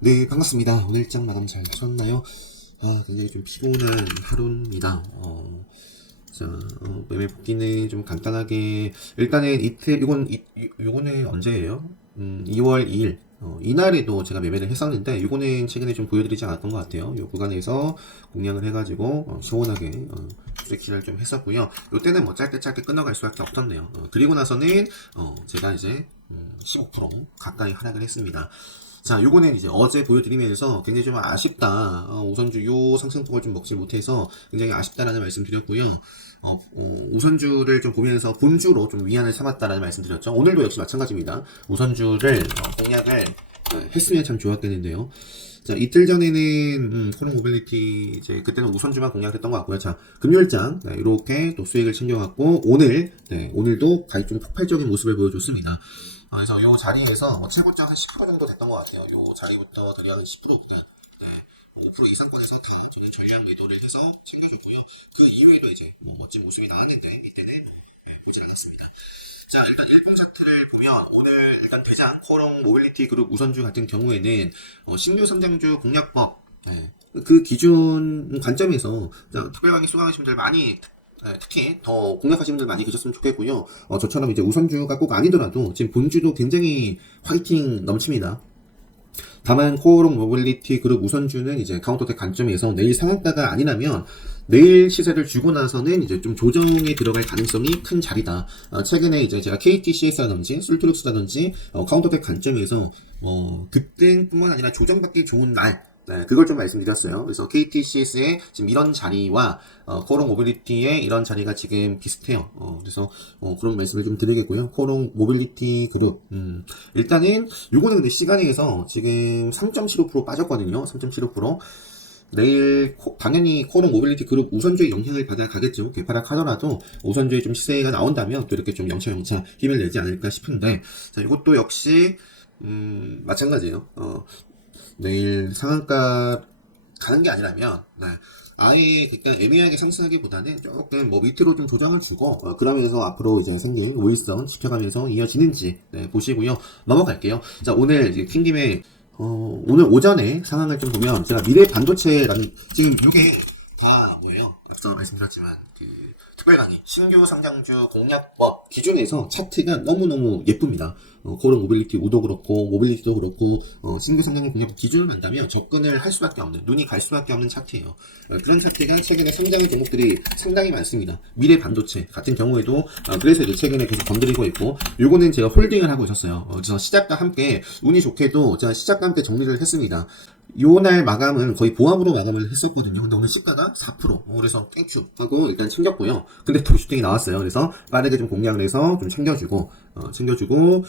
네, 반갑습니다. 오늘 일장 마감 잘 하셨나요? 아, 굉장히 좀 피곤한 하루입니다. 어, 자, 어, 매매 복귀는 좀 간단하게, 일단은 이틀, 이건, 이, 이- 요거는 언제예요? 음, 2월 2일. 어, 이날에도 제가 매매를 했었는데, 이거는 최근에 좀 보여드리지 않았던 것 같아요. 요 구간에서 공략을 해가지고, 어, 시원하게, 어, 수익실을 좀 했었고요. 요때는 뭐 짧게 짧게 끊어갈 수 밖에 없었네요. 어, 그리고 나서는, 어, 제가 이제, 음, 15% 가까이 하락을 했습니다. 자, 요거는 이제 어제 보여드리면서 굉장히 좀 아쉽다. 어, 우선주 요 상승폭을 좀 먹지 못해서 굉장히 아쉽다라는 말씀 드렸고요. 어, 어, 우선주를 좀 보면서 본주로 좀 위안을 삼았다라는 말씀 드렸죠. 오늘도 역시 마찬가지입니다. 우선주를 어, 공략을 어, 했으면 참 좋았겠는데요. 자, 이틀 전에는, 음, 코린 모빌리티, 이제, 그때는 우선주만 공략했던 것 같고요. 자, 금요일장, 네, 이렇게 또 수익을 챙겨갔고, 오늘, 네, 오늘도 가히 좀 폭발적인 모습을 보여줬습니다. 어, 그래서 요 자리에서 뭐 최고점 한10% 정도 됐던 것 같아요. 요 자리부터 대략 10%보다, 네, 5% 이상권에서 다 저는 전량 매도를 해서 챙겨줬고요. 그 이후에도 이제 뭐 멋진 모습이 나왔는데, 이때는 네, 보질 않았습니다. 자, 일단 일봉 차트를 보면 오늘 일단 대장 코롱 모빌리티 그룹 우선주 같은 경우에는 어, 신규 선장주 공략법 예, 그 기준 관점에서 자, 특별강의 수강하신 분들 많이 예, 특히 더 공략하시는 분들 많이 계셨으면 좋겠고요. 어, 저처럼 이제 우선주가 꼭 아니더라도 지금 본주도 굉장히 화이팅 넘칩니다. 다만 코오롱 모빌리티 그룹 우선주는 이제 카운터텍 관점에서 내일 상한가가 아니라면 내일 시세를 주고 나서는 이제 좀 조정에 들어갈 가능성이 큰 자리다. 어, 최근에 이제 제가 KTCS라든지 술트룩스라든지 어, 카운터텍 관점에서 어, 급등뿐만 아니라 조정받기 좋은 날 네, 그걸 좀 말씀드렸어요. 그래서 KTCS의 지금 이런 자리와 어, 코롱 모빌리티의 이런 자리가 지금 비슷해요. 어, 그래서 어, 그런 말씀을 좀 드리겠고요. 코롱 모빌리티 그룹 음, 일단은 요거는 근데 시간에서 지금 3.75% 빠졌거든요. 3.75% 내일 코- 당연히 코롱 모빌리티 그룹 우선주의 영향을 받아 가겠죠. 개파락 하더라도 우선주의 좀 시세가 나온다면 또 이렇게 좀 영차영차 힘을 내지 않을까 싶은데 자 이것도 역시 음, 마찬가지예요. 어, 내일 상한가 가는 게 아니라면 네. 아예 그러니까 애매하게 상승하기보다는 조금 뭐 밑으로 좀 조정을 주고 어, 그러면서 앞으로 이제 생긴 오일선 지켜가면서 이어지는지 네, 보시고요 넘어갈게요 자 오늘 이제 킹김의 어, 오늘 오전에 상황을 좀 보면 제가 미래 반도체라는 지금 이게 다 뭐예요 앞서 말씀드렸지만 그 특별 강의 신규 상장주 공략법 기준에서 차트가 너무너무 예쁩니다. 어, 코론 모빌리티 우도 그렇고 모빌리티도 그렇고 어, 신규 상장주 공략법 기준을 만다면 접근을 할 수밖에 없는 눈이 갈 수밖에 없는 차트예요. 어, 그런 차트가 최근에 상장 종목들이 상당히 많습니다. 미래 반도체 같은 경우에도 어, 그래서 이제 최근에 계속 건드리고 있고 요거는 제가 홀딩을 하고 있었어요. 어, 그래서 시작과 함께 운이 좋게도 제가 시작과 함께 정리를 했습니다. 요날 마감은 거의 보합으로 마감을 했었거든요. 근데 오늘 시가가 4%. 어, 그래서 땡큐 하고 일단 챙겼고요. 근데 또 슈팅이 나왔어요. 그래서 빠르게 좀 공략을 해서 좀 챙겨주고, 어, 챙겨주고,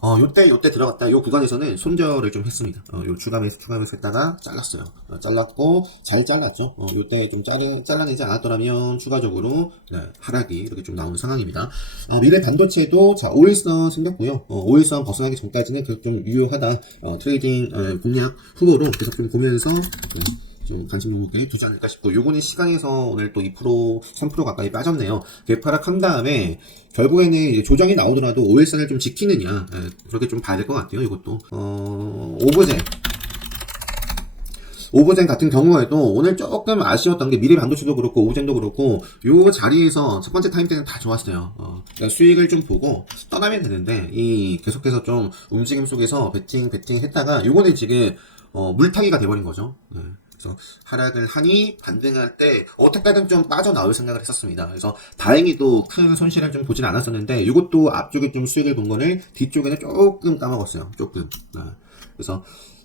어, 요때, 요때 들어갔다. 요 구간에서는 손절을 좀 했습니다. 어, 요 추가매수, 추가매수 했다가 잘랐어요. 어, 잘랐고, 잘 잘랐죠. 어, 요때 좀 자르, 잘라내지 않았더라면 추가적으로, 네, 하락이 이렇게 좀 나오는 상황입니다. 어, 미래 반도체도, 자, 오일선 생겼고요. 어, 오일선 벗어나기 전까지는 계속 좀 유효하다. 어, 트레이딩, 어, 공략 후보로 계속 좀 보면서, 네, 좀 관심 종목에 두지 않을까 싶고 요거는 시간에서 오늘 또 2% 3% 가까이 빠졌네요. 개파락한 다음에 결국에는 조정이 나오더라도 5일선을 좀 지키느냐 예, 그렇게 좀 봐야 될 것 같아요. 이것도 어 오브제 오브젠 같은 경우에도 오늘 조금 아쉬웠던 게 미래 반도체도 그렇고 오브젠도 그렇고 요 자리에서 첫 번째 타임 때는 다 좋았어요. 어, 그러니까 수익을 좀 보고 떠나면 되는데 이 계속해서 좀 움직임 속에서 베팅 베팅 했다가 요거는 지금 어, 물타기가 돼버린 거죠. 네. 그래서 하락을 하니 반등할 때 어떻게든 좀 빠져나올 생각을 했었습니다. 그래서 다행히도 큰 손실을 좀 보진 않았었는데 이것도 앞쪽에 좀 수익을 본 거를 뒤쪽에는 조금 까먹었어요. 조금. 네. 그래서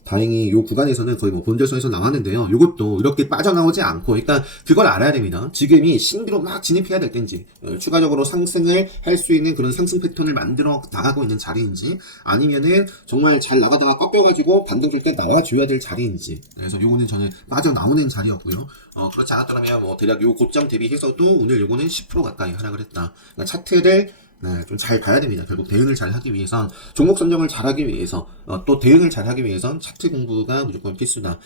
다행히 요 구간에서는 거의 뭐 본절선에서 나왔는데요. 이것도 이렇게 빠져나오지 않고, 일단 그걸 알아야 됩니다. 지금이 신규로 막 진입해야 될 때인지, 어, 추가적으로 상승을 할 수 있는 그런 상승 패턴을 만들어 나가고 있는 자리인지, 아니면은 정말 잘 나가다가 꺾여가지고 반등 줄 때 나와줘야 될 자리인지. 그래서 요거는 저는 빠져나오는 자리였고요. 어, 그렇지 않았더라면 뭐 대략 요 고점 대비해서도 오늘 요거는 10% 가까이 하락을 했다. 그러니까 차트를 네, 좀 잘 봐야 됩니다. 결국 대응을 잘 하기 위해선, 종목 선정을 잘 하기 위해서, 어, 또 대응을 잘 하기 위해선 차트 공부가 무조건 필수다.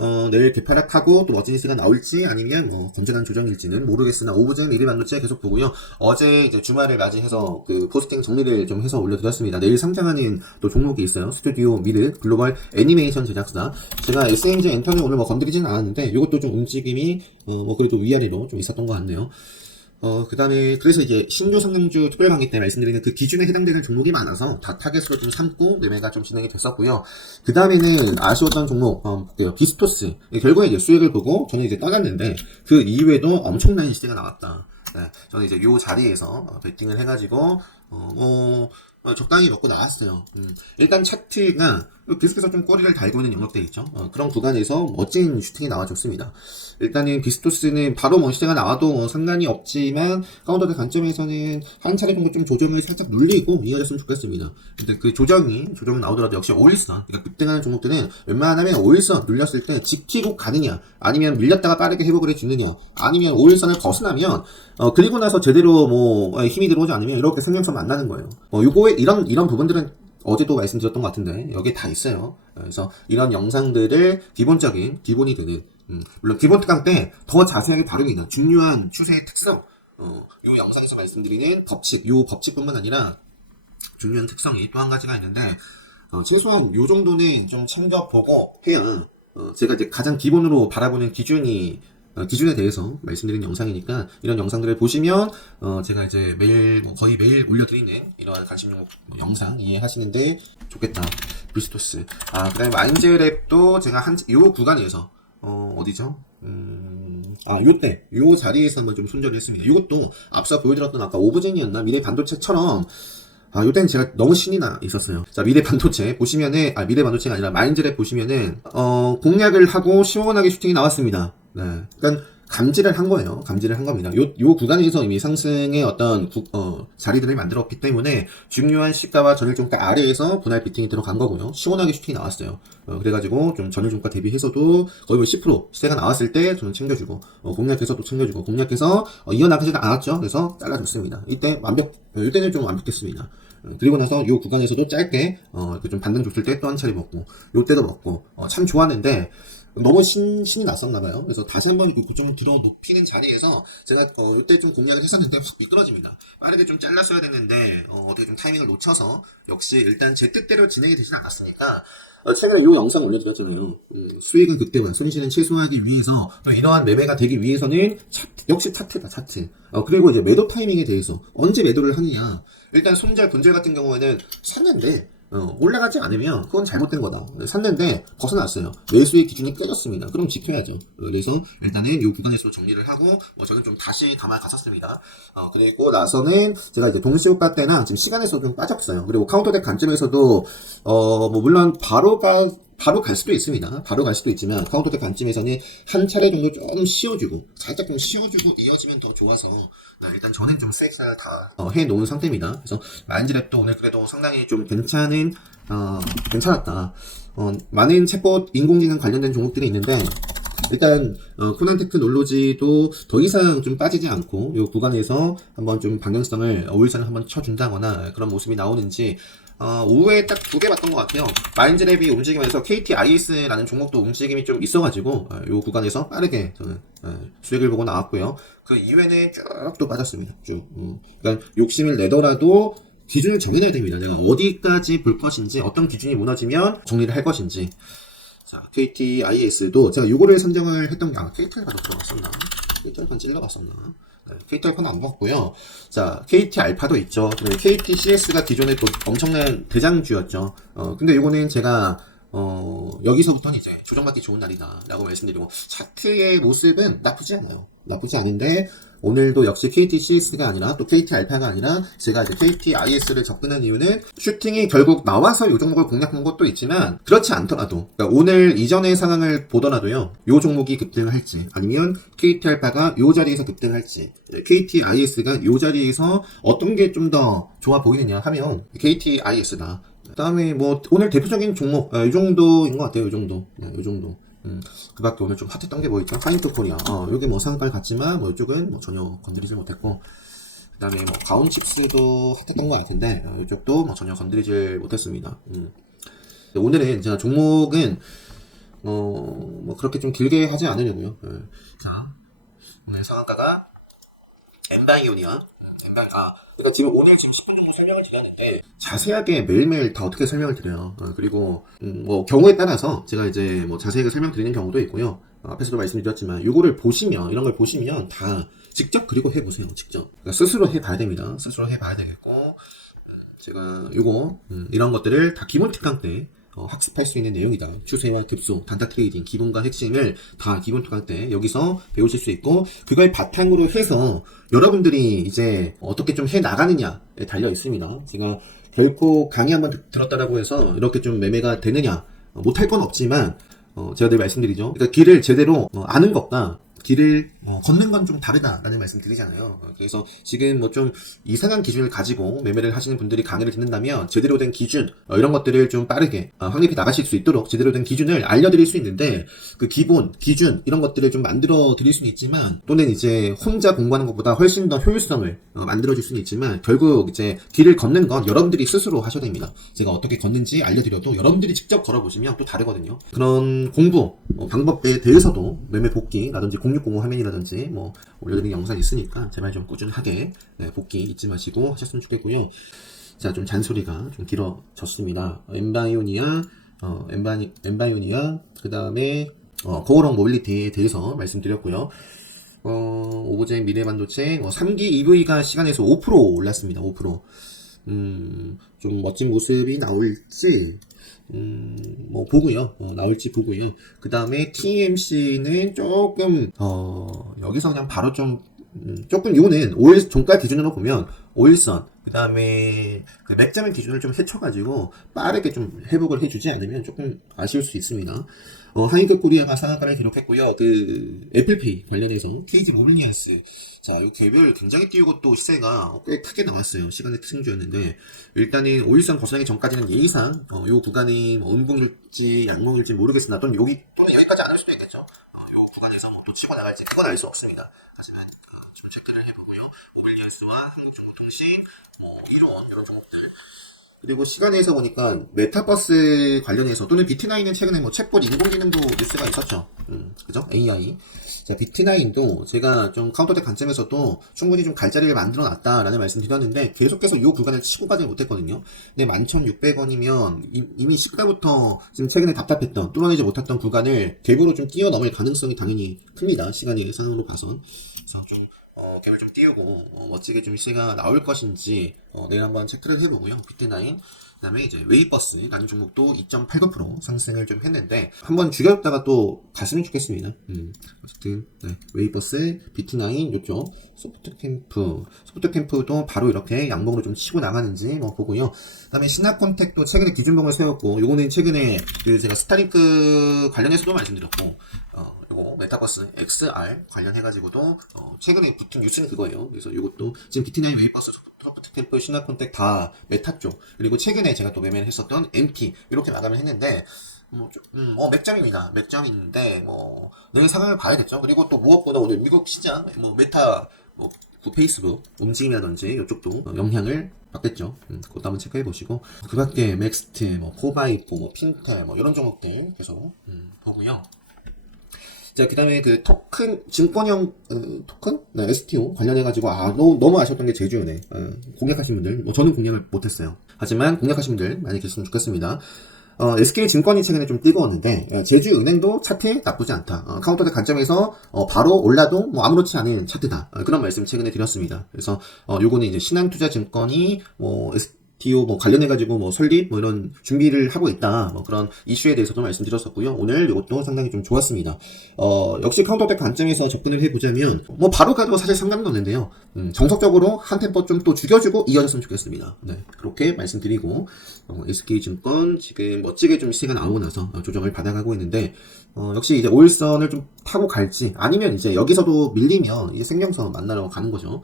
어, 내일 개파락하고 또 멋진 뉴스가 나올지 아니면 뭐 건전한 조정일지는 모르겠으나 오브젠 미리 반도체 계속 보고요. 어제 이제 주말을 맞이해서 그 포스팅 정리를 좀 해서 올려드렸습니다. 내일 상장하는 또 종목이 있어요. 스튜디오 미드 글로벌 애니메이션 제작사. 제가 SMG 엔터는 오늘 뭐 건드리진 않았는데 이것도 좀 움직임이 어, 뭐 그래도 위아래로 좀 있었던 것 같네요. 어, 그 다음에, 그래서 이제, 신규 상장주 특별 강의 때 말씀드리는 그 기준에 해당되는 종목이 많아서 다 타겟으로 좀 삼고 매매가 좀 진행이 됐었고요. 그 다음에는 아쉬웠던 종목, 어, 볼게요. 비스토스. 결국에 이제 수익을 보고 저는 이제 떠났는데, 그 이후에도 엄청난 시세가 나왔다. 네, 저는 이제 요 자리에서 어, 베팅을 해가지고, 어, 뭐, 어, 적당히 먹고 나왔어요. 음, 일단 차트가 계속해서 좀 꼬리를 달고 있는 영역대 있죠. 어, 그런 구간에서 멋진 슈팅이 나와줬습니다. 일단은 비스토스는 바로 뭐 시세가 나와도 뭐 상관이 없지만 카운터의 관점에서는 한 차례 정도 좀 조정을 살짝 눌리고 이어졌으면 좋겠습니다. 근데 그 조정이 조정이 나오더라도 역시 5일선 그러니까 급등하는 종목들은 웬만하면 5일선 눌렸을 때 지키고 가느냐 아니면 밀렸다가 빠르게 회복을 해주느냐 아니면 5일선을 벗어나면 어 그리고 나서 제대로 뭐 어, 힘이 들어오지 않으면 이렇게 생명선 만나는 거예요. 어 요거에 이런 이런 부분들은 어제도 말씀드렸던 것 같은데 여기에 다 있어요. 그래서 이런 영상들을 기본적인 기본이 되는 음, 물론 기본 특강 때 더 자세하게 다룹니다. 중요한 추세의 특성, 어, 요 영상에서 말씀드리는 법칙, 요 법칙뿐만 아니라 중요한 특성이 또 한 가지가 있는데 어, 최소한 요 정도는 좀 챙겨보고 해야 어, 제가 이제 가장 기본으로 바라보는 기준이 어, 기준에 대해서 말씀드리는 영상이니까 이런 영상들을 보시면 어, 제가 이제 매일 뭐 거의 매일 올려드리는 이러한 관심 종목 뭐 영상 이해하시는데 좋겠다 비스토스 아 그다음에 마인즈랩도 제가 한 요 구간에서 어 어디죠? 음, 아, 요때, 요 자리에서 한번 좀 손절을 했습니다. 이것도 앞서 보여드렸던 아까 오브젠이었나? 미래 반도체처럼 아, 요때는 제가 너무 신이 나 있었어요. 자, 미래 반도체 보시면은, 아, 미래 반도체가 아니라 마인즈랩 보시면은, 어, 공략을 하고 시원하게 슈팅이 나왔습니다. 네. 그러니까 감지를 한 거예요. 감지를 한 겁니다. 요, 요 구간에서 이미 상승의 어떤 구- 어, 자리들을 만들었기 때문에 중요한 시가와 전일 종가 아래에서 분할 비팅이 들어간 거고요. 시원하게 슈팅이 나왔어요. 어, 그래가지고 좀 전일 종가 대비해서도 거의 뭐 10% 시세가 나왔을 때 저는 챙겨주고 어, 공략해서 또 챙겨주고 공략해서 어, 이어나가지도 않았죠. 그래서 잘라줬습니다. 이때 완벽, 어, 이때는 좀 완벽했습니다. 어, 그리고 나서 요 구간에서도 짧게 어, 좀 반등 줬을 때 또 한 차례 먹고 요 때도 먹고 어, 참 좋았는데 너무 신, 신이 났었나봐요. 그래서 다시 한번 그 고점을 들어 높이는 자리에서 제가 어, 이때 좀 공략을 했었는데 확 미끄러집니다. 빠르게 좀 잘랐어야 됐는데 어, 어떻게 좀 타이밍을 놓쳐서 역시 일단 제 뜻대로 진행이 되진 않았으니까 어, 최근에 이 영상 올려드렸잖아요. 음, 수익은 극대화, 손실은 최소화하기 위해서 또 이러한 매매가 되기 위해서는 차트, 역시 차트다 차트. 어, 그리고 이제 매도 타이밍에 대해서 언제 매도를 하느냐. 일단 손절, 분절 같은 경우에는 샀는데 어, 올라가지 않으면 그건 잘못된 거다. 샀는데 벗어났어요. 매수의 기준이 깨졌습니다. 그럼 지켜야죠. 어, 그래서 일단은 이 구간에서 정리를 하고 어, 저는 좀 다시 담아 갔었습니다. 어, 그리고 나서는 제가 이제 동시효과 때나 지금 시간에서 좀 빠졌어요. 그리고 카운터덱 관점에서도 어, 뭐 물론 바로 가 바로 갈 수도 있습니다. 바로 갈 수도 있지만 카운터덱 관점에서는 한 차례 정도 좀 씌워주고 살짝 좀 씌워주고 이어지면 더 좋아서 네, 일단 저는 좀 세익을 다 어, 해놓은 상태입니다. 그래서 마인즈랩도 오늘 그래도 상당히 좀 괜찮은 어, 괜찮았다. 어, 많은 챗봇 인공지능 관련된 종목들이 있는데 일단 어, 코난테크 놀로지도 더 이상 좀 빠지지 않고 이 구간에서 한번 좀 방향성을 오일선을 한번 쳐준다거나 그런 모습이 나오는지 어, 오후에 딱 두 개 봤던 것 같아요. 마인즈랩이 움직이면서 KTIS라는 종목도 움직임이 좀 있어가지고 어, 이 구간에서 빠르게 저는 어, 수익을 보고 나왔고요. 그 이후에는 쭉 또 빠졌습니다. 쭉. 음. 그러니까 욕심을 내더라도 기준을 정해놔야 됩니다. 내가 어디까지 볼 것인지 어떤 기준이 무너지면 정리를 할 것인지 자, KTIS도 제가 요거를 선정을 했던 게, 아, KTR가 더 들어갔었나? KTR판 찔러봤었나? 네, KTR판 안 먹고요. 자, KT 알파도 있죠. KT CS가 기존에 또 엄청난 대장주였죠. 어, 근데 요거는 제가, 어, 여기서부터는 이제 조정받기 좋은 날이다. 라고 말씀드리고, 차트의 모습은 나쁘지 않아요. 나쁘지 않은데, 오늘도 역시 KT CS가 아니라 또 KT 알파가 아니라 제가 이제 KT IS를 접근한 이유는 슈팅이 결국 나와서 요 종목을 공략한 것도 있지만 그렇지 않더라도 그러니까 오늘 이전의 상황을 보더라도요 요 종목이 급등할지 아니면 KT 알파가 요 자리에서 급등할지 KT IS가 요 자리에서 어떤 게 좀 더 좋아 보이느냐 하면 KT IS다. 그다음에 뭐 오늘 대표적인 종목 아, 이 정도인 것 같아요 이 정도 네, 이 정도. 음, 그 밖에 오늘 좀 핫했던 게 뭐 있죠? 파인트 코리아. 어, 여기 뭐 상한가를 갔지만, 뭐 이쪽은 뭐 전혀 건드리지 못했고, 그 다음에 뭐 가온칩스도 핫했던 것 같은데, 어, 이쪽도 뭐 전혀 건드리질 못했습니다. 음. 오늘은 제가 종목은, 어, 뭐 그렇게 좀 길게 하지 않으려고요. 예. 자, 오늘 상한가가 엠바이오니아. 엠바, 아, 그러니까 지금 오늘 지금 10분 정도 설명을 드렸는데 자세하게 매일매일 다 어떻게 설명을 드려요. 어, 그리고 음, 뭐 경우에 따라서 제가 이제 뭐 자세하게 설명드리는 경우도 있고요. 어, 앞에서도 말씀드렸지만 요거를 보시면 이런 걸 보시면 다 직접 그리고 해보세요. 직접 그러니까 스스로 해봐야 됩니다. 스스로 해봐야 되겠고 제가 요거 음, 이런 것들을 다 기본 특강 때 어, 학습할 수 있는 내용이다. 추세와 급소, 단타 트레이딩, 기본과 핵심을 다 기본 특강 때 여기서 배우실 수 있고 그걸 바탕으로 해서 여러분들이 이제 어떻게 좀 해 나가느냐에 달려 있습니다. 제가 결코 강의 한번 듣- 들었다라고 해서 이렇게 좀 매매가 되느냐 어, 못할 건 없지만 어, 제가 늘 말씀드리죠. 그러니까 길을 제대로 어, 아는 것과 길을 어, 걷는 건 좀 다르다라는 말씀 드리잖아요. 어, 그래서 지금 뭐 좀 이상한 기준을 가지고 매매를 하시는 분들이 강의를 듣는다면 제대로 된 기준 어, 이런 것들을 좀 빠르게 어, 확립해 나가실 수 있도록 제대로 된 기준을 알려드릴 수 있는데 그 기본 기준 이런 것들을 좀 만들어 드릴 수는 있지만 또는 이제 혼자 공부하는 것보다 훨씬 더 효율성을 어, 만들어 줄 수는 있지만 결국 이제 길을 걷는 건 여러분들이 스스로 하셔야 됩니다. 제가 어떻게 걷는지 알려드려도 여러분들이 직접 걸어보시면 또 다르거든요. 그런 공부 어, 방법에 대해서도 매매 복귀라든지 0605 화면이라든지 뭐 올려드리는 영상이 있으니까 제발 좀 꾸준하게 네, 복귀 잊지 마시고 하셨으면 좋겠고요. 자, 좀 잔소리가 좀 길어졌습니다. 엠바이오니아, 어, 엠바니, 엠바이오니아, 그 다음에, 어, 고어롱 모빌리티에 대해서 말씀드렸고요. 어, 오브젝 미래 반도체, 어, 3기 EV가 시간에서 5% 올랐습니다. 5%. 음, 좀 멋진 모습이 나올지, 음, 뭐, 보고요. 어, 나올지 보고요. 그 다음에 TMC는 조금, 어, 여기서 그냥 바로 좀, 음, 조금 요는 5일 종가 기준으로 보면 5일선, 그 다음에 그 맥자면 기준을 좀 헤쳐가지고 빠르게 좀 회복을 해주지 않으면 조금 아쉬울 수 있습니다. 어, 하이급 코리아가 상한가를 기록했고요. 그 애플페이 관련해서 KG 모빌리언스 자, 이 개별 굉장히 띄우고 또 시세가 꽤 크게 나왔어요. 시간의 승주였는데 일단은 5일선 벗어나기 전까지는 예의상 어, 요 구간이 뭐 음봉일지 양봉일지 모르겠으나 또는 여기 또는 여기까지 안 올 수도 있겠죠. 어, 요 구간에서 뭐 또 치고 나갈지 그건 알 수 없습니다. 하지만 어, 좀 체크를 해보고요. 모빌리언스와 한국정보통신, 뭐 이론 이런 종목들 그리고 시간에서 보니까 메타버스 관련해서 또는 비트나인은 최근에 뭐 챗봇 인공지능도 뉴스가 있었죠. 음, 그죠? AI. 자, 비트나인도 제가 좀 카운터대 관점에서도 충분히 좀 갈자리를 만들어 놨다라는 말씀 드렸는데 계속해서 이 구간을 치고 가지 못했거든요. 근데 11,600원이면 이미 시가부터 지금 최근에 답답했던 뚫어내지 못했던 구간을 갭으로 좀 뛰어넘을 가능성이 당연히 큽니다. 시간의 상황으로 봐선. 그래서 좀 어, 갭을 좀 띄우고 어, 멋지게 좀 시세가 나올 것인지 어, 내일 한번 체크를 해보고요. 비트나인 그다음에 이제 웨이버스 라는 종목도 2.89% 상승을 좀 했는데 한번 죽였다가 또 갔으면 좋겠습니다. 음, 어쨌든 네, 웨이버스, 비트나인 요쪽 소프트 캠프, 소프트 캠프도 바로 이렇게 양봉으로 좀 치고 나가는지 뭐 보고요. 그다음에 신화콘택도 최근에 기준봉을 세웠고 요거는 최근에 그 제가 스타링크 관련해서도 말씀드렸고 어, 요거 메타버스 XR 관련해가지고도 어, 최근에 붙은 뉴스는 그거예요. 그래서 요것도 지금 비트나인 웨이버스 소프트 템플 신화콘택 다 메타 쪽 그리고 최근에 제가 또 매매를 했었던 MT 이렇게 마감을 했는데 뭐, 좀, 음, 뭐 맥점입니다. 맥점인데 뭐 내일 상황을 봐야겠죠. 그리고 또 무엇보다 오늘 미국 시장 뭐 메타 뭐그 페이스북 움직임이라든지 이쪽도 어, 영향을 받겠죠. 음, 그것도 한번 체크해 보시고 그 밖에 맥스트, 뭐 코바이포, 뭐 핀텔 뭐 이런 종목들 계속 음, 보고요. 자, 그 다음에 그 토큰, 증권형, 어, 토큰? 네, STO 관련해가지고, 아, 너무, 너무 아쉬웠던 게 제주연에, 어, 공략하신 분들, 뭐, 저는 공략을 못했어요. 하지만, 공략하신 분들 많이 계셨으면 좋겠습니다. 어, SK증권이 최근에 좀 뜨거웠는데, 어, 제주은행도 차트 나쁘지 않다. 어, 카운터대 관점에서, 어, 바로 올라도 뭐 아무렇지 않은 차트다. 어, 그런 말씀 최근에 드렸습니다. 그래서, 어, 요거는 이제 신한투자증권이, 뭐, STO 뭐 관련해가지고 뭐 설립 뭐 이런 준비를 하고 있다. 뭐 그런 이슈에 대해서도 말씀드렸었고요. 오늘 이것도 상당히 좀 좋았습니다. 어, 역시 카운터백 관점에서 접근을 해보자면, 뭐, 바로 가도 사실 상관은 없는데요. 음, 정석적으로 한 템포 좀 또 죽여주고 이어졌으면 좋겠습니다. 네. 그렇게 말씀드리고, 어, SK증권 지금 멋지게 좀 시세가 나오고 나서 어, 조정을 받아가고 있는데, 어, 역시 이제 5일선을 좀 타고 갈지, 아니면 이제 여기서도 밀리면 이제 생명선 만나러 가는 거죠.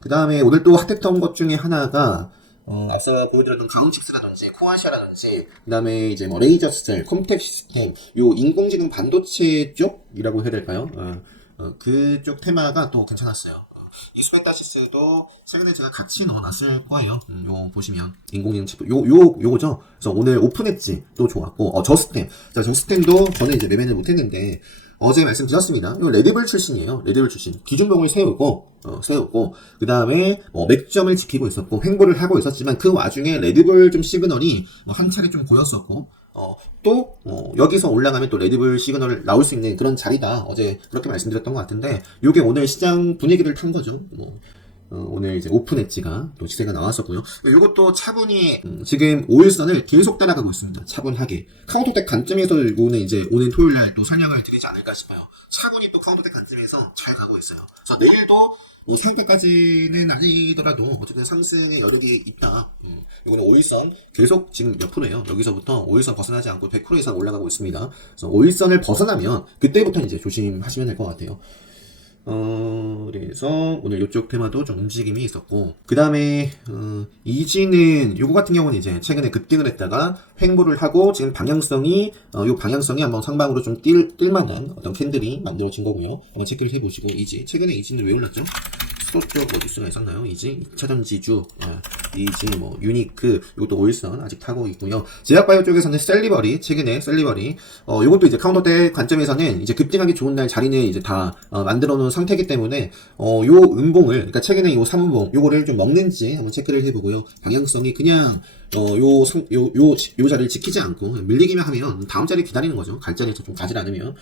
그 다음에 오늘 또 핫했던 것 중에 하나가, 어, 앞서 보여드렸던 가온칩스라든지 코아시아라든지 그다음에 이제 뭐 레이저셀, 컴택 시스템, 요 인공지능 반도체 쪽이라고 해야 될까요? 어, 어, 그쪽 테마가 또 괜찮았어요. 어, 이 스페타시스도 최근에 제가 같이 넣어놨을 거예요. 음, 요 보시면 인공지능 칩, 요, 요, 요거죠. 그래서 오늘 오픈했지 또 좋았고, 어, 저스템. 자, 저스템도 저는 이제 매매는 못했는데, 어제 말씀드렸습니다. 이거 레드불 출신이에요. 레드불 출신. 기준봉을 세우고, 어, 세우고, 그 다음에, 뭐, 맥점을 지키고 있었고, 횡보를 하고 있었지만, 그 와중에 레드불 좀 시그널이 뭐 한 차례 좀 보였었고, 어, 또, 어, 여기서 올라가면 또 레드불 시그널 나올 수 있는 그런 자리다. 어제 그렇게 말씀드렸던 것 같은데, 요게 오늘 시장 분위기를 탄 거죠. 뭐, 어, 오늘 이제 오픈 엣지가 또 시세가 나왔었고요. 이것도 차분히 음, 지금 5일선을 계속 따라가고 있습니다. 차분하게. 카운터텍 관점에서 이거는 이제 오늘 토요일 날 또 설명을 드리지 않을까 싶어요. 차분히 또 카운터텍 관점에서 잘 가고 있어요. 그래서 내일도 뭐 상가까지는 아니더라도 어쨌든 상승의 여력이 있다. 음, 이거는 5일선 계속 지금 몇 프로예요? 여기서부터 5일선 벗어나지 않고 100% 이상 올라가고 있습니다. 그래서 5일선을 벗어나면 그때부터 이제 조심하시면 될 것 같아요. 어, 그래서 오늘 이쪽 테마도 좀 움직임이 있었고, 그 다음에, 어, 이지는, 요거 같은 경우는 이제 최근에 급등을 했다가 횡보를 하고, 지금 방향성이, 어, 요 방향성이 한번 상방으로 좀 뛸, 뛸만한 어떤 캔들이 만들어진 거고요. 한번 체크를 해보시고, 이지. 최근에 이지는 왜 올랐죠? 수도 쪽 어디 수가 있었나요? 이지? 2차전 지주, 아, 이지, 뭐, 유니크, 요것도 5일선 아직 타고 있고요. 제약바이오 쪽에서는 셀리버리, 최근에 셀리버리, 어, 요것도 이제 카운터 때 관점에서는 이제 급등하기 좋은 날 자리는 이제 다, 어, 만들어 놓은 상태이기 때문에, 어, 요 음봉을, 그러니까 최근에 요 3음봉, 요거를 좀 먹는지 한번 체크를 해보고요. 방향성이 그냥, 어, 요, 성- 요, 요, 요 자리를 지키지 않고, 밀리기만 하면 다음 자리 기다리는 거죠. 갈 자리에서 좀 가지 않으면.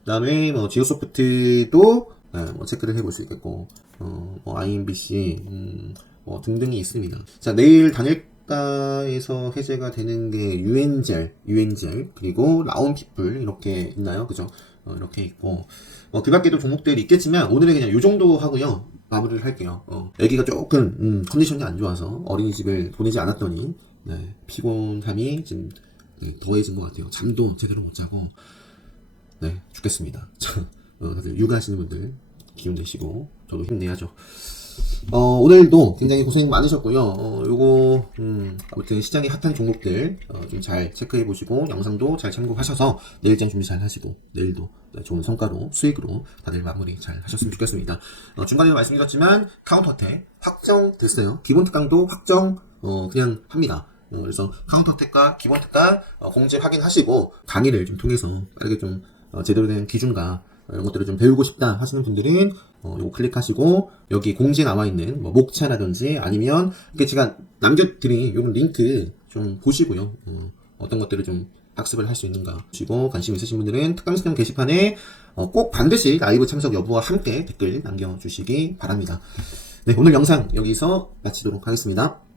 그 다음에, 뭐, 지오소프트도, 네, 뭐 체크를 해볼 수 있겠고, 어, 뭐, IMBC, 음, 뭐, 등등이 있습니다. 자, 내일 단일가에서 해제가 되는 게 유엔젤, 유엔젤, 그리고 라온피플, 이렇게 있나요? 그죠? 어, 이렇게 있고, 어, 그 밖에도 종목들이 있겠지만, 오늘은 그냥 요 정도 하고요. 마무리를 할게요. 어, 애기가 조금, 음, 컨디션이 안 좋아서 어린이집을 보내지 않았더니, 네, 피곤함이 좀 네, 더해진 것 같아요. 잠도 제대로 못 자고, 네, 죽겠습니다. 어, 다들 육아하시는 분들 기운 내시고 저도 힘내야죠. 어, 오늘도 굉장히 고생 많으셨고요. 어, 요거 음, 아무튼 시장의 핫한 종목들 어, 좀 잘 체크해 보시고 영상도 잘 참고하셔서 내일장 준비 잘 하시고 내일도 네, 좋은 성과로 수익으로 다들 마무리 잘 하셨으면 좋겠습니다. 어, 중간에 말씀드렸지만 카운터텍 확정됐어요. 기본 특강도 확정 어, 그냥 합니다. 어, 그래서 카운터텍과 기본 특강 어, 공지 확인하시고 강의를 좀 통해서 빠르게 좀 어, 제대로 된 기준과 어, 이런 것들을 좀 배우고 싶다 하시는 분들은 어, 요거 클릭하시고 여기 공지 나와 있는 뭐 목차라든지 아니면 이렇게 제가 남겨드린 요런 링크 좀 보시고요. 어, 어떤 것들을 좀 학습을 할 수 있는가 보시고 관심 있으신 분들은 특강 신청 게시판에 어, 꼭 반드시 라이브 참석 여부와 함께 댓글 남겨주시기 바랍니다. 네, 오늘 영상 여기서 마치도록 하겠습니다.